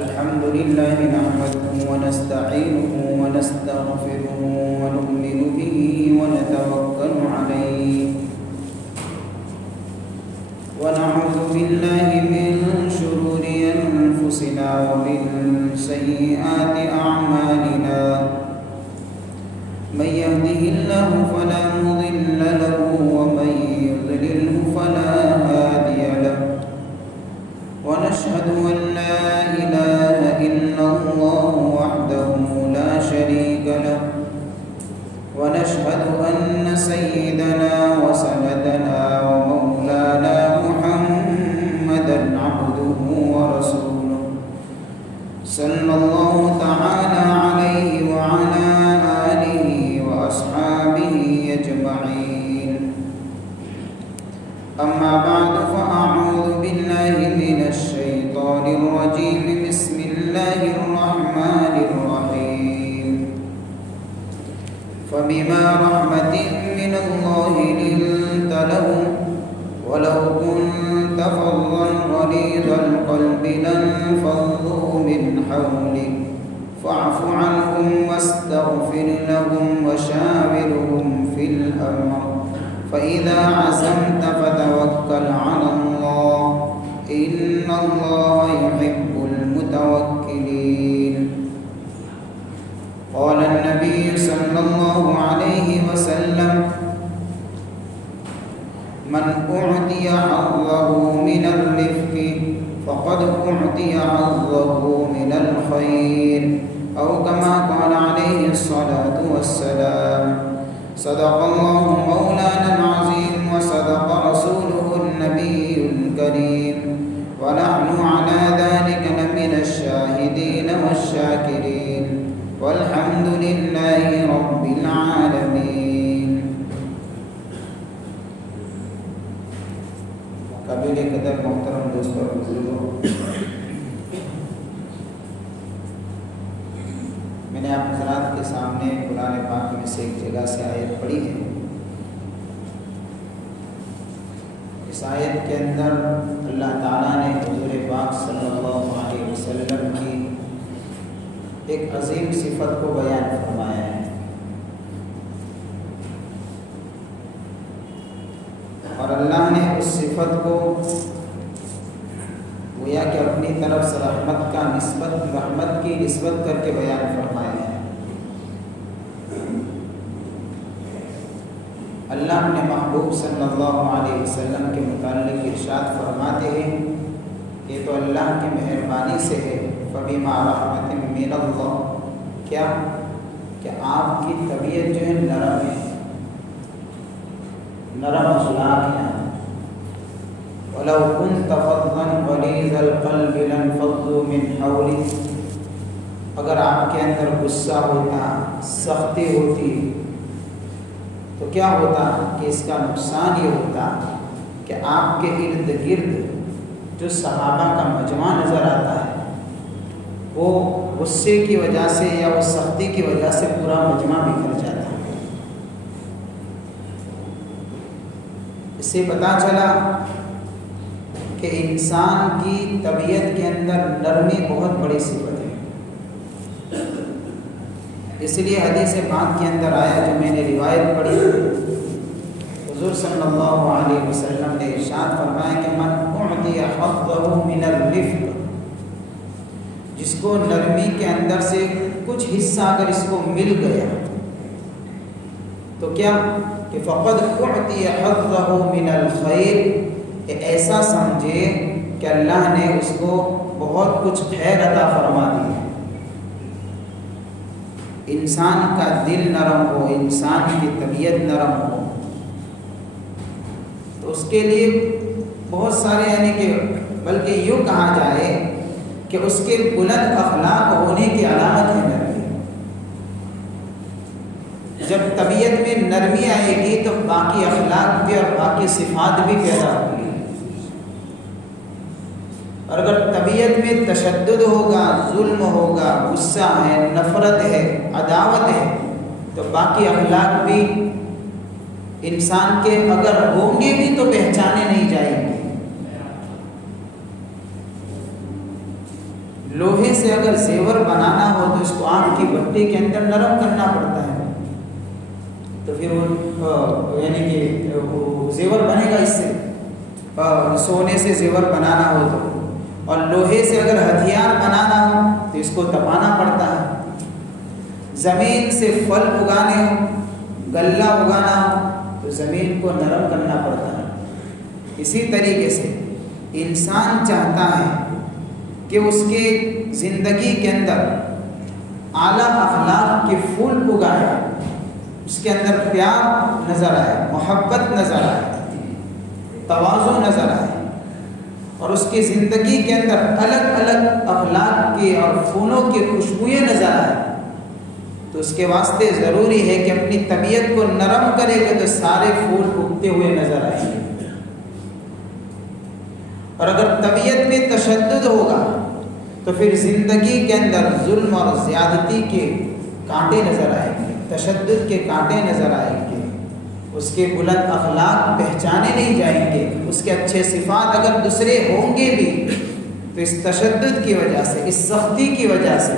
الحمد لله نحمده ونستعينه ونستغفره ونؤمن به ونتوكل عليه ونعوذ بالله من شرور أنفسنا ومن سيئات أعمالنا من يهده الله فلا مضل له ومن يضلله فلا هادي له ونشهد أن لا إله إلا الله وحده لا شريك له ونشهد أن سيدنا وسندنا ومولانا محمدا عبده ورسوله صلى الله تعالى عليه وعلى آله وأصحابه أجمعين أما بعد فأعوذ بالله من الشيطان الرجيم بسم الله الرحمن الرحيم فبما رحمة من الله لنت لهم ولو كنت فظا غليظ القلب لانفضوا من حولك فاعف عنهم واستغفر لهم وشاورهم في الأمر فإذا عزمت فتوكل على الله إن الله يحب المتوكلين قال النبي صلى الله عليه وسلم من أعطي حظه من الرفق فقد أعطي حظه من الخير أو كما قال عليه الصلاة والسلام صدق الله مولانا العظيم وصدق رسوله النبي الكريم ونحن على ذلك لمن الشاهدين والشاكرين والحمد لله رب العالمين. قابل قدر محترم دوستوں اور بزرگوں، میں نے آپ حضرات کے سامنے قرآن پاک میں سے ایک جگہ سے آیت پڑھی ہے. اس آیت کے اندر اللہ تعالیٰ نے حضور پاک صلی اللہ علیہ وسلم کی ایک عظیم صفت کو بیان فرمایا ہے، اور اللہ نے اس صفت کو گویا کہ اپنی طرف سے رحمت کی نسبت کر کے بیان فرمایا ہے. اللہ اپنے محبوب صلی اللہ علیہ وسلم کے متعلق ارشاد فرماتے ہیں کہ تو اللہ کی مہربانی سے ہے. فبما رحمت من اللہ، کیا کہ آپ کی طبیعت جو ہے نرم ہے، نرم اخلاق ہے. وَلَوْ كُنْتَ فَظًّا غَلِيظَ الْقَلْبِ لَانفَضُّوا مِنْ حَوْلِكَ، اگر آپ کے اندر غصہ ہوتا، سختی ہوتی، تو کیا ہوتا کہ اس کا نقصان یہ ہوتا کہ آپ کے ارد گرد جو صحابہ کا مجمع نظر آتا ہے وہ غصے کی وجہ سے یا وہ سختی کی وجہ سے پورا مجمع بکھر جاتا ہے. اس سے پتہ چلا کہ انسان کی طبیعت کے اندر نرمی بہت بڑی صفت ہے. اس لیے حدیث پاک کے اندر آیا جو میں نے روایت پڑھی، حضور صلی اللہ علیہ وسلم نے ارشاد فرمایا کہ من اعطی حظه من الرفق، جس کو نرمی کے اندر سے کچھ حصہ اگر اس کو مل گیا تو کیا کہ فقد اعطی حظه من الخير، ایسا سمجھے کہ اللہ نے اس کو بہت کچھ خیر عطا فرما دی. انسان کا دل نرم ہو، انسان کی طبیعت نرم ہو تو اس کے لیے بہت سارے یعنی کہ بلکہ یوں کہا جائے کہ اس کے بلند اخلاق ہونے کی علامت ہے نرمی. جب طبیعت میں نرمی آئے گی تو باقی اخلاق بھی اور باقی صفات بھی پیدا ہوگی. اور اگر طبیعت میں تشدد ہوگا، ظلم ہوگا، غصہ ہے، نفرت ہے، عداوت ہے، تو باقی اخلاق بھی انسان کے اگر ہوں گے بھی تو پہچانے نہیں جائیں گے. لوہے سے اگر زیور بنانا ہو تو اس کو آگ کی بھٹی کے اندر نرم کرنا پڑتا ہے، تو پھر وہ یعنی کہ وہ زیور بنے گا اس سے، سونے سے زیور بنانا ہو تو، اور لوہے سے اگر ہتھیار بنانا ہو تو اس کو تپانا پڑتا ہے، زمین سے پھل اگانے ہو، غلہ اگانا ہو تو زمین کو نرم کرنا پڑتا ہے۔ اسی طریقے سے انسان چاہتا ہے کہ اس کے زندگی کے اندر اعلیٰ اخلاق کے پھول اگائے، اس کے اندر پیار نظر آئے، محبت نظر آئے، تواضع نظر آئے، اور اس کی زندگی کے اندر الگ الگ اخلاق کے اور پھولوں کی خوشبوئیں نظر آئے، تو اس کے واسطے ضروری ہے کہ اپنی طبیعت کو نرم کرے گا تو سارے پھول اگتے ہوئے نظر آئیں گے۔ اور اگر طبیعت میں تشدد ہوگا تو پھر زندگی کے اندر ظلم اور زیادتی کے کانٹے نظر آئیں گے، تشدد کے کانٹے نظر آئیں گے، اس کے بلند اخلاق پہچانے نہیں جائیں گے، اس کے اچھے صفات اگر دوسرے ہوں گے بھی تو اس تشدد کی وجہ سے، اس سختی کی وجہ سے،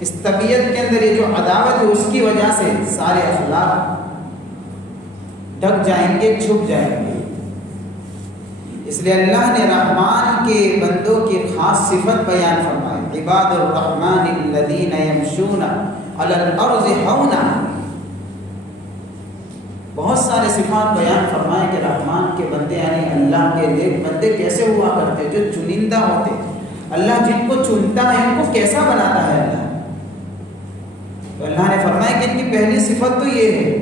اس طبیعت کے اندر یہ جو عداوت ہے اس کی وجہ سے سارے اخلاق ڈھک جائیں گے، چھپ جائیں گے۔ اس لیے اللہ نے رحمان کے بندوں کی خاص صفت بیان فرمائی، عباد الرحمن الذین یمشون علی الارض ہونا، بہت سارے صفات بیان فرمائے کہ رحمان کے بندے یعنی اللہ کے نیک بندے کیسے ہوا کرتے، جو چنندہ ہوتے، اللہ جن کو چنتا ہے ان کو کیسا بناتا ہے اللہ، تو اللہ نے فرمایا کہ ان کی پہلی صفت تو یہ ہے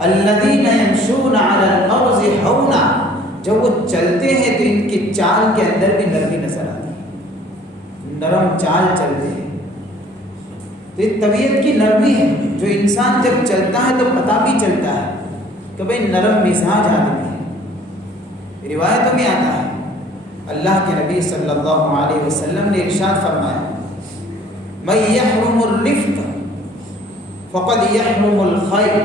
الذین یمشون علی الارض ہونا، جب وہ چلتے ہیں تو ان کی چال کے اندر بھی نرمی نظر آتی ہے، نرم چال چلتے ہیں، تو یہ طبیعت کی نرمی ہے، جو انسان جب چلتا ہے تو پتہ بھی چلتا ہے کہ بھئی نرم مزاج آدمی ہے۔ روایتوں میں آتا ہے اللہ کے نبی صلی اللہ علیہ وسلم نے ارشاد فرمایا من یحرم الرفق فقد یحرم الخیر،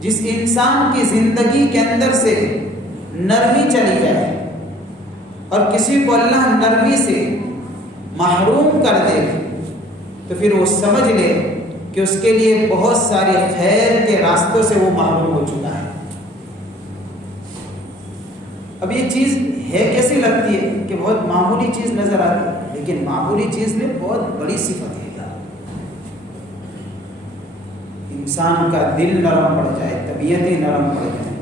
جس انسان کی زندگی کے اندر سے نرمی چلی جائے اور کسی کو اللہ نرمی سے محروم کر دے تو پھر وہ سمجھ لے کہ اس کے لیے بہت سارے خیر کے راستوں سے وہ محروم ہو چکا ہے۔ اب یہ چیز ہے کیسی لگتی ہے کہ بہت معمولی چیز نظر آتی ہے، لیکن معمولی چیز میں بہت بڑی صفت ہے، انسان کا دل نرم پڑ جائے، طبیعتیں نرم پڑ جائے۔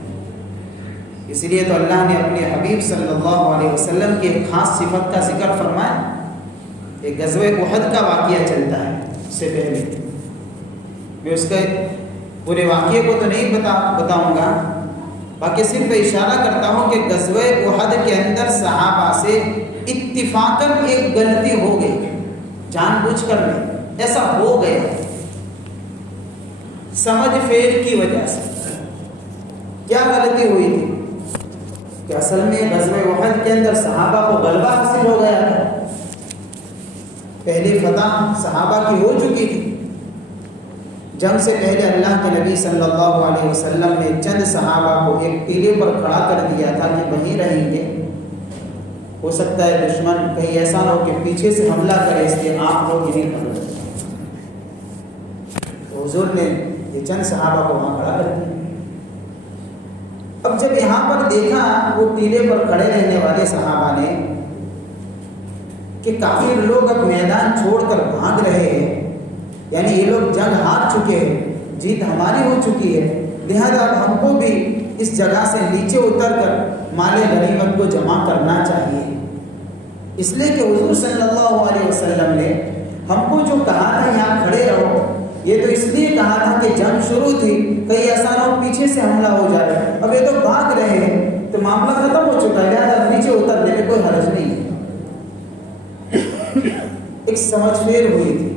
اس لیے تو اللہ نے اپنے حبیب صلی اللہ علیہ وسلم کی ایک خاص صفت کا ذکر فرمایا، ایک غزوہ احد کا واقعہ چلتا ہے، اس سے پہلے میں اس کے پورے واقعے کو تو نہیں بتاؤں گا، باقی صرف اشارہ کرتا ہوں کہ غزوہ احد کے اندر صحابہ سے اتفاقاً ایک غلطی ہو گئی، جان بوجھ کر نہیں، ایسا ہو گیا سمجھ پھیر کی وجہ سے۔ کیا غلطی ہوئی تھی کہ اصل میں غزوہ احد کے اندر صحابہ کو غلبہ حاصل ہو گیا تھا، پہلی فتح صحابہ کی ہو چکی تھی۔ جنگ سے پہلے اللہ کے نبی صلی اللہ علیہ وسلم نے چند صحابہ کو ایک ٹیلے پر کھڑا کر دیا تھا کہ وہیں رہیں گے، ہو سکتا ہے دشمن کہیں ایسا نہ ہو کہ پیچھے سے حملہ کرے، اس لیے آپ لوگ یہیں پر رہیں۔ حضور نے یہ چند صحابہ کو وہاں کھڑا کر دیا۔ اب جب یہاں پر دیکھا وہ ٹیلے پر کھڑے رہنے والے صحابہ نے کہ کافر لوگ اب میدان چھوڑ کر بھاگ رہے ہیں، یعنی یہ لوگ جنگ ہار چکے ہیں، جیت ہماری ہو چکی ہے، لہذا اب ہم کو بھی اس جگہ سے نیچے اتر کر مال غنیمت کو جمع کرنا چاہیے، اس لیے کہ حضور صلی اللہ علیہ وسلم نے ہم کو جو کہا تھا یہاں کھڑے رہو، یہ تو اس لیے کہا تھا کہ جنگ شروع تھی، کہیں ایسا نہ ہو پیچھے سے حملہ ہو جائے، اب یہ تو بھاگ رہے ہیں تو معاملہ ختم ہو چکا ہے، لہٰذا نیچے اترنے میں کوئی حرج نہیں ہے۔ ایک سمجھ پھیر ہوئی تھی،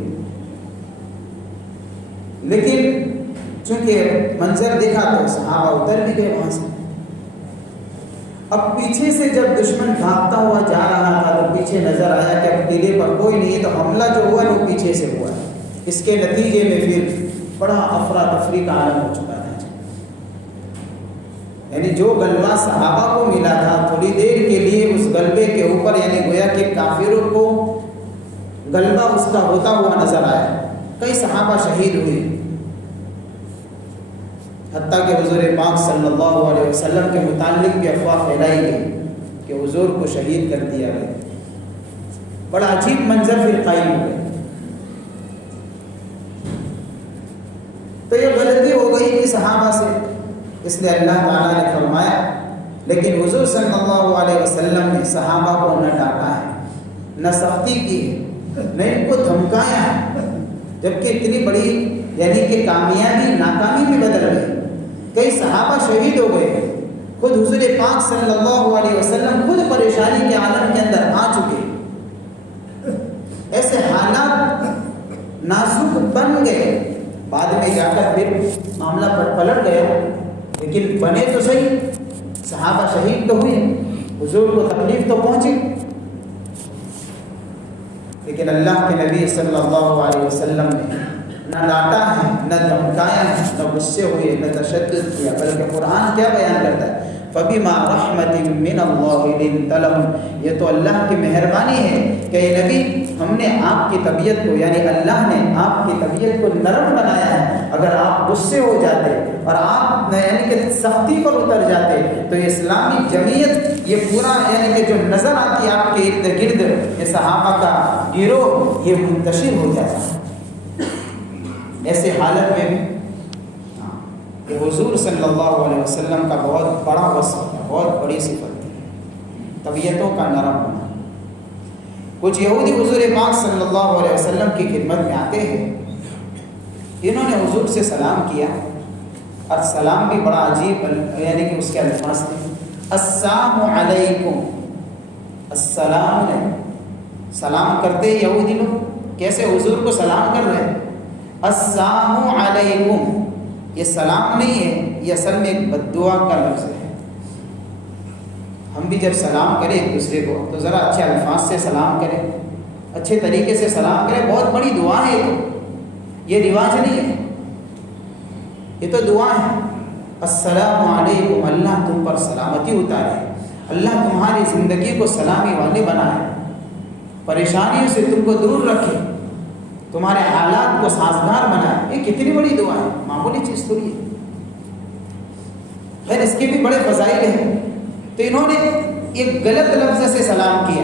لیکن چونکہ منظر دیکھا تو صحابہ اتر بھی گئے وہاں سے۔ اب پیچھے سے جب دشمن بھاگتا ہوا جا رہا تھا تو پیچھے نظر آیا کہ اب ٹیلے پر کوئی نہیں ہے، تو حملہ جو ہوا ہے وہ پیچھے سے ہوا ہے۔ اس کے نتیجے میں پھر بڑا افراتفری کا عالم ہو چکا تھا، یعنی جو غلبہ صحابہ کو ملا تھا تھوڑی دیر کے لیے اس غلبے کے اوپر، یعنی گویا کہ کافروں کو غلبہ اس کا ہوتا ہوا نظر آیا، کئی صحابہ شہید ہوئے، حتیٰ کہ حضور پاک صلی اللہ علیہ وسلم کے متعلق بھی افواہ پھیلائی گئی کہ حضور کو شہید کر دیا گیا۔ بڑا عجیب منظر پھر قائم ہو گیا۔ تو یہ غلطی ہو گئی کہ صحابہ سے، اس لیے اللہ تعالیٰ نے فرمایا، لیکن حضور صلی اللہ علیہ وسلم نے صحابہ کو نہ ڈانٹا ہے، نہ سختی کی ہے، نہ ان کو دھمکایا ہے، جبکہ اتنی بڑی یعنی کہ کامیابی ناکامی میں بدل گئی، کئی صحابہ شہید ہو گئے، خود حضور پاک صلی اللہ علیہ وسلم خود پریشانی کے عالم کے اندر آ چکے، ایسے حالات نازک بن گئے، بعد میں جا کر پھر معاملہ پلٹ گیا، لیکن بنے تو صحیح، صحابہ شہید تو ہوئے، حضور کو تکلیف تو پہنچی، لیکن اللہ کے نبی صلی اللہ علیہ وسلم نے نہ ڈانٹا ہے، نہ دھمکایا ہے، نہ غصے ہوئے، نہ تشدد کیا، بلکہ قرآن کیا بیان کرتا ہے، فَبِمَا رَحْمَةٍ مِّنَ اللَّهِ لِنْتَ لَهُمْ، یہ تو اللہ کی مہربانی ہے کہ اے نبی ہم نے آپ کی طبیعت کو، یعنی اللہ نے آپ کی طبیعت کو نرم بنایا ہے، اگر آپ غصے ہو جاتے اور آپ یعنی کہ سختی پر اتر جاتے تو یہ اسلامی جمعیت، یہ پورا یعنی کہ جو نظر آتی ہے آپ کے ارد گرد یہ صحابہ کا گروہ، یہ منتشر ہو جاتا۔ ایسے حالت میں بھی کہ حضور صلی اللہ علیہ وسلم کا بہت بڑا وصف ہے، بہت بڑی صفت ہے، طبیعتوں کا نرم ہونا۔ کچھ یہودی حضور پاک صلی اللہ علیہ وسلم کی خدمت میں آتے ہیں، انہوں نے حضور سے سلام کیا، اور سلام بھی بڑا عجیب یعنی کہ اس کے الفاظ تھے، السلام علیکم، السلام نے سلام کرتے یہودی لوگ کیسے حضور کو سلام کر رہے ہیں، السلام علیکم، یہ سلام نہیں ہے، یہ اصل میں ایک بد دعا کا لفظ ہے۔ ہم بھی جب سلام کریں ایک دوسرے کو تو ذرا اچھے الفاظ سے سلام کریں، اچھے طریقے سے سلام کریں، بہت بڑی دعا ہے یہ رواج نہیں ہے، یہ تو دعا ہے۔ السلام علیکم، اللہ تم پر سلامتی اتارے، اللہ تمہاری زندگی کو سلامی والے بنائے، پریشانیوں سے تم کو دور رکھے، تمہارے حالات کو سازگار بنائے، یہ کتنی بڑی دعا ہے، معمولی چیز تھوڑی ہے۔ خیر اس کے بھی بڑے فضائل ہیں، تو انہوں نے ایک غلط لفظ سے سلام کیا،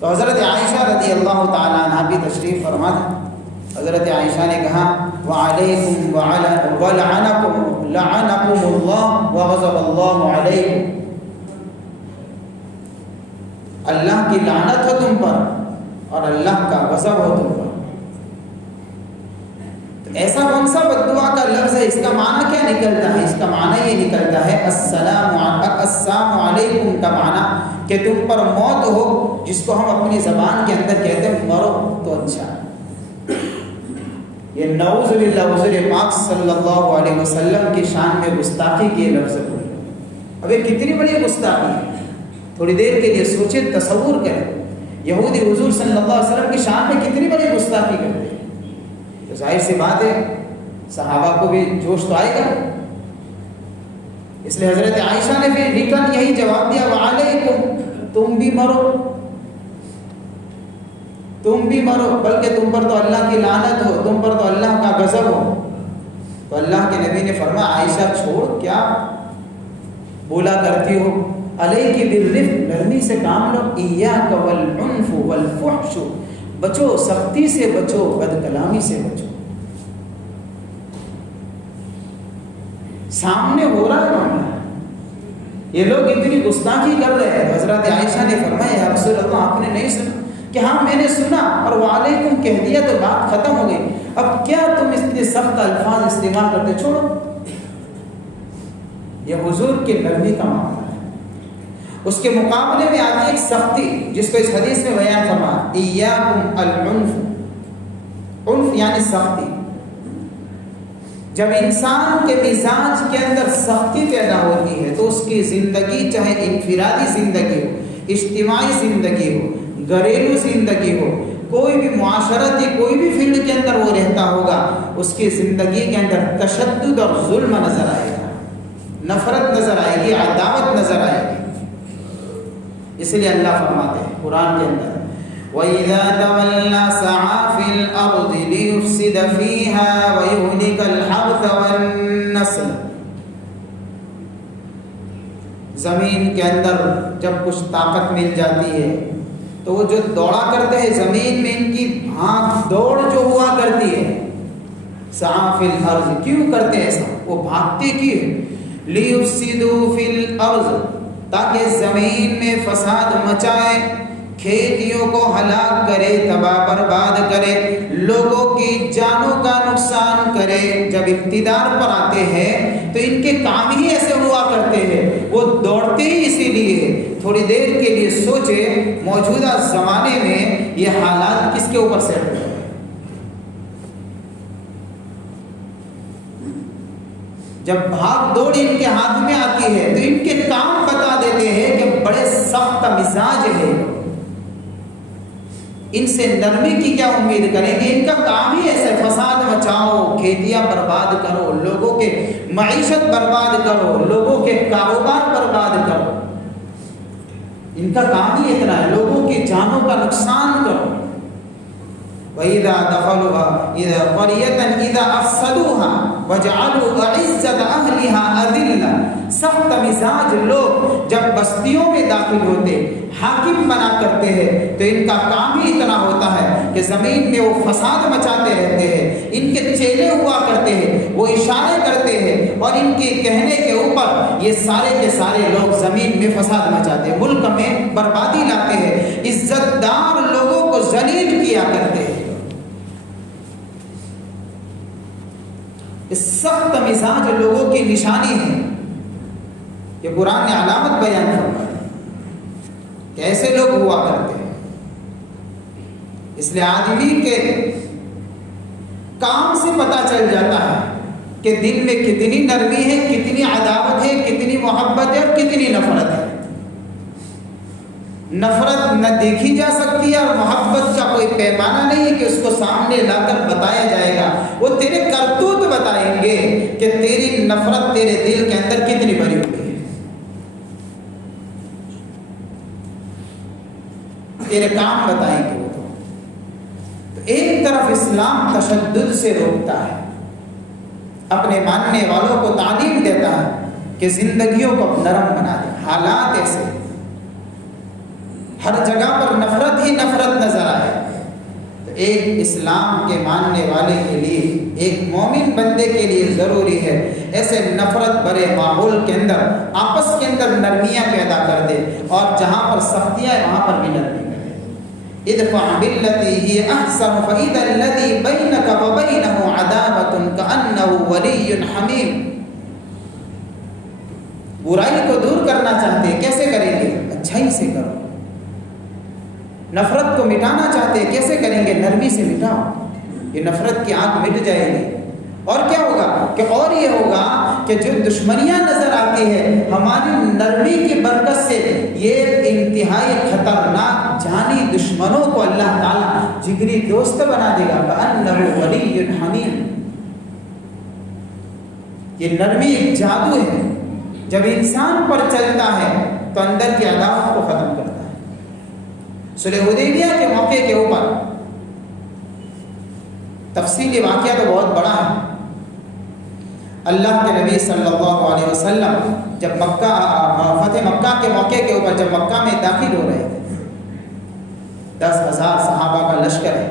تو حضرت عائشہ رضی اللہ تعالیٰ عنہ بھی تشریف فرما تھا، حضرت عائشہ نے کہا وعلیکم ولعنکم لعنکم اللہ وغضب اللہ علیکم، اللہ کی لعنت ہو تم پر اور اللہ کا غضب ہو تم پر۔ تو ایسا کون سا بددعا کا لفظ ہے، اس کا معنی کیا نکلتا ہے؟ اس کا معنی یہ نکلتا ہے السلام علیکم کا معنی کہ تم پر موت ہو، جس کو ہم اپنی زبان کے اندر کہتے ہیں مرو تو اچھا۔ یہ نعوذ باللہ حضور پاک صلی اللہ علیہ وسلم کی شان میں گستاخی کی لفظ ہے۔ اب یہ کتنی بڑی گستاخی ہے، تھوڑی دیر کے لیے سوچیں، تصور کریں، یہودی حضور صلی اللہ علیہ وسلم کی شان میں کتنی بڑی گستاخی کرتے ہیں، تو ظاہر سی بات ہے صحابہ کو بھی جوش تو آئے گا، اس لیے حضرت عائشہ نے بھی ریٹرن یہی جواب دیا وعلیکم، تم بھی مرو، تم بھی مرو، بلکہ تم پر تو اللہ کی لعنت ہو، تم پر تو اللہ کا غضب ہو۔ تو اللہ کے نبی نے فرمایا عائشہ چھوڑ، کیا بولا کرتی ہو، علیکی بالرفق، نرمی سے کام لو، ایاک والعنف والفحش، بچو سختی سے بچو، بد کلامی سے بچو۔ سامنے ہو رہا ہے معاملہ، یہ لوگ اتنی گستاخی کر رہے ہیں، حضرت عائشہ نے فرمایا یا رسول اللہ آپ نے نہیں سنا؟ کہ ہاں میں نے سنا اور وعلیکم کہہ دیا تو بات ختم ہو گئی، اب کیا تم اتنے سخت الفاظ استعمال کرتے، چھوڑو۔ یہ حضور کی نرمی کا معاملہ ہے، اس کے مقابلے میں آتی ایک سختی، جس کو اس حدیث میں بیان فرمایا ایاکم العنف، عنف یعنی سختی۔ جب انسان کے مزاج کے اندر سختی پیدا ہوتی ہے تو اس کی زندگی چاہے انفرادی زندگی ہو، اجتماعی زندگی ہو، گھریلو زندگی ہو، کوئی بھی معاشرتی کوئی بھی فیلڈ کے اندر وہ رہتا ہوگا، اس کی زندگی کے اندر تشدد اور ظلم نظر آئے گا، نفرت نظر آئے گی، عداوت نظر آئے گی۔ اس لیے اللہ فرماتے ہیں قرآن کے اندر وَإِذَا تَوَلَّى سَعَى فِي الْأَرْضِ لِيُفْسِدَ فِيهَا وَيُهْلِكَ الْحَرْثَ وَالنَّسْلَ۔ زمین کے اندر جب کچھ طاقت مل جاتی ہے تو وہ جو دوڑا کرتے ہیں زمین میں، ان کی بھاگ دوڑ جو ہوا کرتی ہے، سعی فی الارض، کیوں کرتے ہیں ایسا؟ وہ بھاگتے کیوں؟ لیفسدوا فی الارض، تاکہ زمین میں فساد مچائے، کھیتیوں کو ہلاک کرے، تباہ برباد کرے، لوگوں کی جانوں کا نقصان کرے۔ جب اقتدار پر آتے ہیں تو ان کے کام ہی ایسے ہوا کرتے ہیں، وہ دوڑتے ہی اسی لیے۔ تھوڑی دیر کے لیے سوچے موجودہ زمانے میں یہ حالات کس کے اوپر سیٹ ہوئے؟ جب بھاگ دوڑ ان کے ہاتھ میں آتی ہے تو ان کے کام بتا دیتے ہیں کہ بڑے سخت مزاج ہے، ان سے نرمی کی کیا امید کریں گے؟ ان کا کام ہی ایسے فساد مچاؤ، کھیتیاں برباد کرو، لوگوں کے معیشت برباد کرو، لوگوں کے کاروبار برباد کرو۔ ان کا کام ہی اتنا ہے، لوگوں کی جانوں کا نقصان کرو۔ وَإِذَا دَخَلُوا إِذَا قَرْيَةً إِذَا أَفْسَدُوهَا وَجَعَلُوا أَعِزَّةَ أَهْلِهَا أَذِلَّةً۔ سخت مزاج لوگ جب بستیوں میں داخل ہوتے، حاکم بنا کرتے ہیں، تو ان کا کام ہی اتنا ہوتا ہے کہ زمین میں وہ فساد مچاتے رہتے ہیں۔ ان کے چیلے ہوا کرتے ہیں، وہ اشارے کرتے ہیں، اور ان کے کہنے کے اوپر یہ سارے کے سارے لوگ زمین میں فساد مچاتے ہیں، ملک میں بربادی لاتے ہیں، عزت دار لوگوں کو ذلیل کیا کرتے ہیں۔ اس سخت مزاج لوگوں کی نشانی ہے، یہ قرآن نے علامت بیان فرمائی کہ ایسے لوگ ہوا کرتے ہیں۔ اس لیے آدمی کے کام سے پتہ چل جاتا ہے کہ دل میں کتنی نرمی ہے، کتنی عداوت ہے، کتنی محبت ہے اور کتنی نفرت ہے۔ نفرت نہ دیکھی جا سکتی ہے اور محبت کا کوئی پیمانہ نہیں ہے کہ اس کو سامنے لا کر بتایا جائے گا۔ وہ تیرے کرتوت بتائیں گے کہ تیری نفرت تیرے دل کے اندر کتنی بھری ہوئی ہے، تیرے کام بتائیں گے۔ وہ تو ایک طرف اسلام تشدد سے روکتا ہے، اپنے ماننے والوں کو تعلیم دیتا ہے کہ زندگیوں کو نرم بنا دے۔ حالات ایسے ہر جگہ پر نفرت ہی نفرت نظر آئے تو ایک اسلام کے ماننے والے کے لیے، ایک مومن بندے کے لیے ضروری ہے ایسے نفرت بھرے ماحول کے اندر آپس کے اندر نرمیاں پیدا کر دے، اور جہاں پر سختیاں ہے وہاں پر بھی نرمی کرے۔ ادفع بالتي هي احسن فاذا الذي بينك وبينه عداوة كأنه ولي حميم۔ برائی کو دور کرنا چاہتے کیسے کریں گے؟ اچھائی سے کرو۔ نفرت کو مٹانا چاہتے کیسے کریں گے؟ نرمی سے مٹاؤ، یہ نفرت کی آگ مٹ جائے گی۔ اور کیا ہوگا کہ اور یہ ہوگا کہ جو دشمنیاں نظر آتی ہے ہماری نرمی کی برکت سے، یہ انتہائی خطرناک جانی دشمنوں کو اللہ تعالیٰ جگری دوست بنا دے گا۔ کأنہ ولی حمیم۔ یہ نرمی ایک جادو ہے، جب انسان پر چلتا ہے تو اندر کی عداوت کو ختم کرتا ہے۔ صلح حدیبیہ کے موقع کے اوپر تفصیلی واقعہ تو بہت بڑا ہے۔ اللہ کے نبی صلی اللہ علیہ وسلم جب فتح مکہ کے موقع کے اوپر جب مکہ میں داخل ہو رہے تھے، 10,000 صحابہ کا لشکر ہے،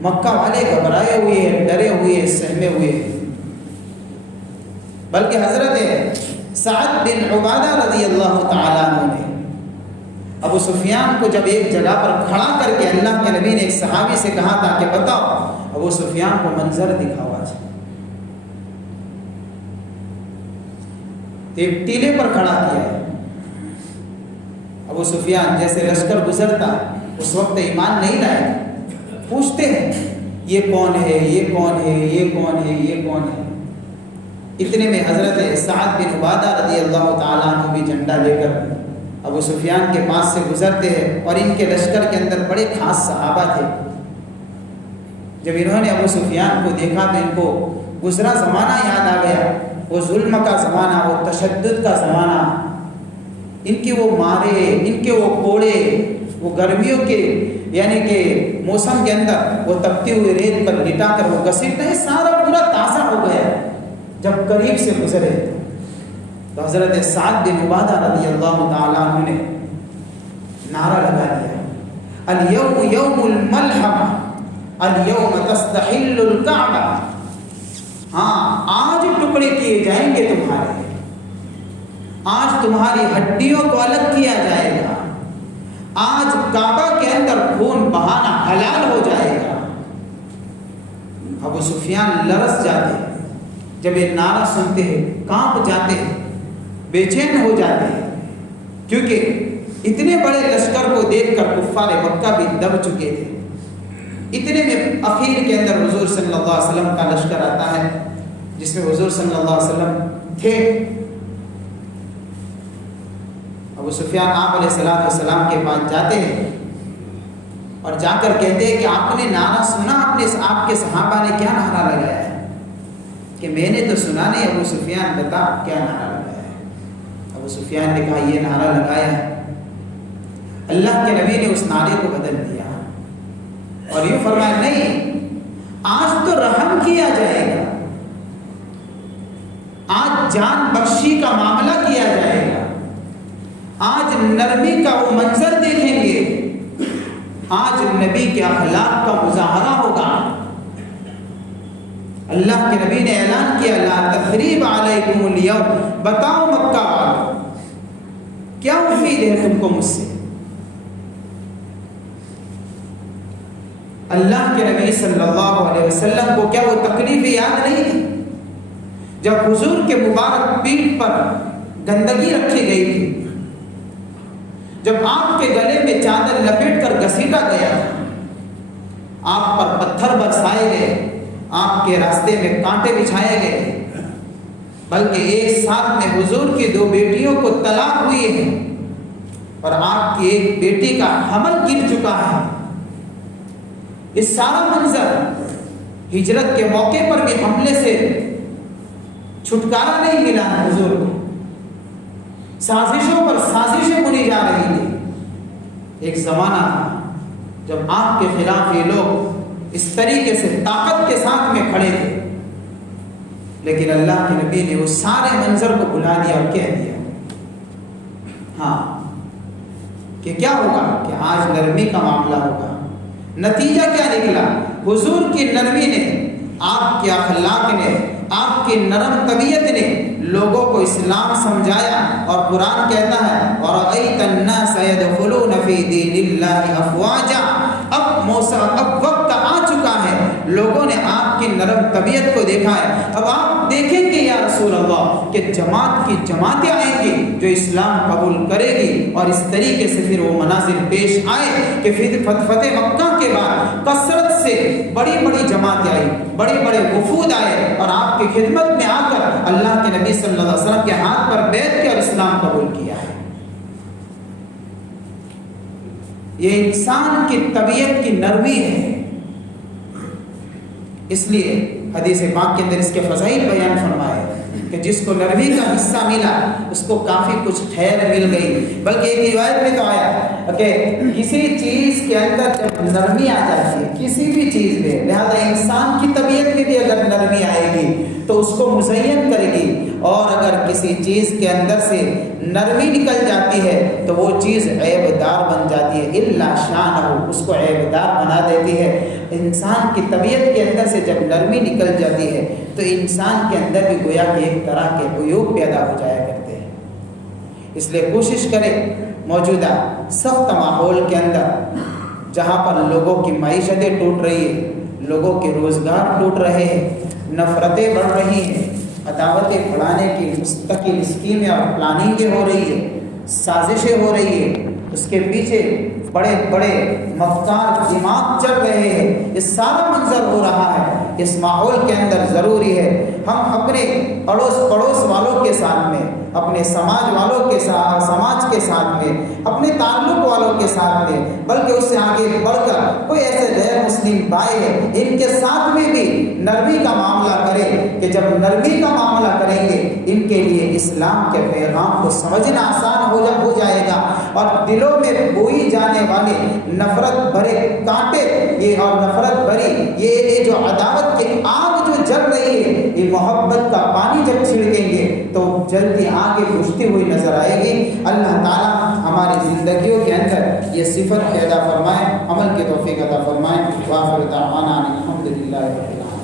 مکہ والے گھبرائے ہوئے ہیں، ڈرے ہوئے ہیں، سہمے ہوئے ہیں، بلکہ حضرت سعد بن عبادہ رضی اللہ تعالیٰ عنہ نے ابو سفیان کو جب ایک جگہ پر کھڑا کر کے اللہ کے نبی نے ایک صحابی سے کہا تھا کہ بتاؤ ابو سفیان کو منظر دکھاؤ آج۔ ایک ٹیلے پر کھڑا کیا ہے، ابو سفیان جیسے لشکر گزرتا اس وقت ایمان نہیں لائے، پوچھتے ہیں یہ کون ہے، یہ کون ہے، یہ کون ہے، یہ کون ہے۔ اتنے میں حضرت سعد بن عبادہ رضی اللہ تعالیٰ عنہ بھی جھنڈا لے کر ابو سفیان کے پاس سے گزرتے ہیں، اور ان کے لشکر کے اندر بڑے خاص صحابہ تھے۔ جب انہوں نے ابو سفیان کو دیکھا تو ان کو گزرا زمانہ یاد آ گیا، وہ ظلم کا زمانہ، وہ تشدد کا زمانہ۔ ان کے وہ مارے، ان کے وہ کوڑے، وہ گرمیوں کے یعنی کہ موسم کے اندر وہ تپتی ہوئی ریت پر لٹا کر وہ گھسیٹنا، یہ سارا پورا تازہ ہو گیا جب قریب سے گزرے تو حضرت سعد بن عبادہ رضی اللہ تعالیٰ عنہ نے نعرہ لگا دیا، الیوم یوم الملحمہ الیوم تستحل الکعبہ، ہاں آج ٹکڑے کیے جائیں گے تمہارے، آج تمہاری ہڈیوں کو الگ کیا جائے گا، آج کعبہ کے اندر خون بہانا حلال ہو جائے گا۔ ابو سفیان لرز جاتے ہیں، جب یہ نعرہ سنتے ہیں کانپ جاتے ہیں، بے چین ہو جاتے ہیں، کیونکہ اتنے بڑے لشکر کو دیکھ کر کفار مکہ بھی دب چکے تھے۔ اتنے میں اخیر کے اندر حضور صلی اللہ علیہ وسلم کا لشکر آتا ہے، جس میں حضور صلی اللہ علیہ وسلم تھے۔ ابو سفیان آپ علیہ السلام کے پاس جاتے ہیں اور جا کر کہتے ہیں کہ آپ نے نعرہ سنا، آپ کے صحابہ نے کیا نعرہ لگایا ہے؟ کہ میں نے تو سنا نہیں۔ ابو سفیان بتا کیا نعرہ لگایا ہے؟ ابو سفیان نے کہا یہ نعرہ لگایا ہے، اللہ کے نبی نے اس نعرے کو بدل دیا اور یوں فرمایا نہیں، آج تو رحم کیا جائے گا، آج جان بخشی کا معاملہ کیا جائے گا، آج نرمی کا وہ منظر دیکھیں گے، آج نبی کے اخلاق کا مظاہرہ ہوگا۔ اللہ کے نبی نے اعلان کیا لا تثریب علیکم اليوم، بتاؤ مکہ والو کیا امید ہے تم کو مجھ سے؟ اللہ کے نبی صلی اللہ علیہ وسلم کو کیا وہ تکلیف یاد نہیں تھی جب حضور کے مبارک پیٹھ پر گندگی رکھی گئی تھی، جب آپ کے گلے میں چادر لپیٹ کر گھسیٹا گیا، آپ پر پتھر برسائے گئے، آپ کے راستے میں کانٹے بچھائے گئے، بلکہ ایک ساتھ میں حضور کی 2 بیٹیوں کو طلاق ہوئی ہے اور آپ کی ایک بیٹی کا حمل گر چکا ہے۔ اس سارا منظر ہجرت کے موقع پر بھی حملے سے چھٹکارا نہیں ملا حضور کو، سازشوں پر سازشیں بنی جا رہی تھی۔ ایک زمانہ تھا جب آپ کے خلاف یہ لوگ اس طریقے سے طاقت کے ساتھ میں کھڑے تھے، لیکن اللہ کے نبی نے اس سارے منظر کو بلا دیا اور کہہ دیا ہاں کہ کیا ہوگا، کہ آج نرمی کا معاملہ ہوگا۔ نتیجہ کیا نکلا؟ حضور کی نرمی نے، آپ کے اخلاق نے، آپ کی نرم طبیعت نے لوگوں کو اسلام سمجھایا، اور قرآن کہتا ہے وَرَأَيْتَ النَّاسَ يَدْخُلُونَ فِي دِينِ اللَّهِ أَفْوَاجًا، اب وقت آ چکا ہے، لوگوں نے آپ کی نرم طبیعت کو دیکھا ہے۔ اب آپ دیکھیں گے یا رسول اللہ کہ جماعت کی جماعتیں آئیں گی جو اسلام قبول کرے گی، اور اس طریقے سے پھر وہ مناظر پیش آئے کہ پھر فتح مکہ کے بعد کثرت سے بڑی بڑی جماعتیں آئی، بڑے بڑے وفود آئے، اور آپ کی خدمت میں آ کر اللہ کے نبی صلی اللہ علیہ وسلم کے ہاتھ پر بیٹھ کے اور اسلام قبول کیا ہے۔ یہ انسان کی طبیعت کی نرمی ہے، اس لیے حدیث پاک کے اندر اس کے فضائل بیان فرمائے کہ جس کو نرمی کا حصہ ملا اس کو کافی کچھ خیر مل گئی۔ بلکہ ایک روایت میں تو آیا کہ کسی چیز کے اندر جب نرمی آ جاتی ہے، کسی بھی چیز میں، لہذا انسان کی طبیعت میں بھی اگر نرمی آئے گی تو اس کو مزین کرے گی، اور اگر کسی چیز کے اندر سے نرمی نکل جاتی ہے تو وہ چیز عیب دار بن جاتی ہے، الا شانہ، اس کو عیب دار بنا دیتی ہے۔ انسان کی طبیعت کے اندر سے جب نرمی نکل جاتی ہے تو انسان کے اندر بھی گویا کہ ایک طرح کے عیوب پیدا ہو جایا کرتے ہیں۔ اس لیے کوشش کریں موجودہ سخت ماحول کے اندر، جہاں پر لوگوں کی معیشتیں ٹوٹ رہی ہیں، لوگوں کے روزگار ٹوٹ رہے ہیں، نفرتیں بڑھ رہی ہیں، عداوتیں بڑھانے کی مستقل اسکیمیں اور پلاننگیں ہو رہی ہیں، سازشیں ہو رہی ہیں، اس کے پیچھے بڑے بڑے مختار دماغ چل رہے ہیں، یہ سارا منظر ہو رہا ہے، اس ماحول کے اندر ضروری ہے ہم اپنے پڑوس والوں کے ساتھ میں، اپنے سماج والوں کے ساتھ، سماج کے ساتھ میں، اپنے تعلق والوں کے ساتھ میں، بلکہ اس سے آگے بڑھ کر کوئی ایسے غیر مسلم بھائی ہے ان کے ساتھ میں بھی نرمی کا معاملہ کریں کہ جب نرمی کا معاملہ کریں گے ان کے لیے اسلام کے پیغام کو سمجھنا آسان ہو جائے گا، اور دلوں میں بوئی جانے والے نفرت بھرے کانٹے یہ اور نفرت بھری یہ جو عداوت کی آگ جو جل رہی ہے، یہ محبت کا پانی جب چھڑکیں گے تو جلدی آگے بجھتی ہوئی نظر آئے گی۔ اللہ تعالیٰ ہماری زندگیوں کے اندر یہ صفت پیدا فرمائے، عمل کی توفیق عطا فرمائے۔ وآخر دعوانا الحمدللہ رب العالمین۔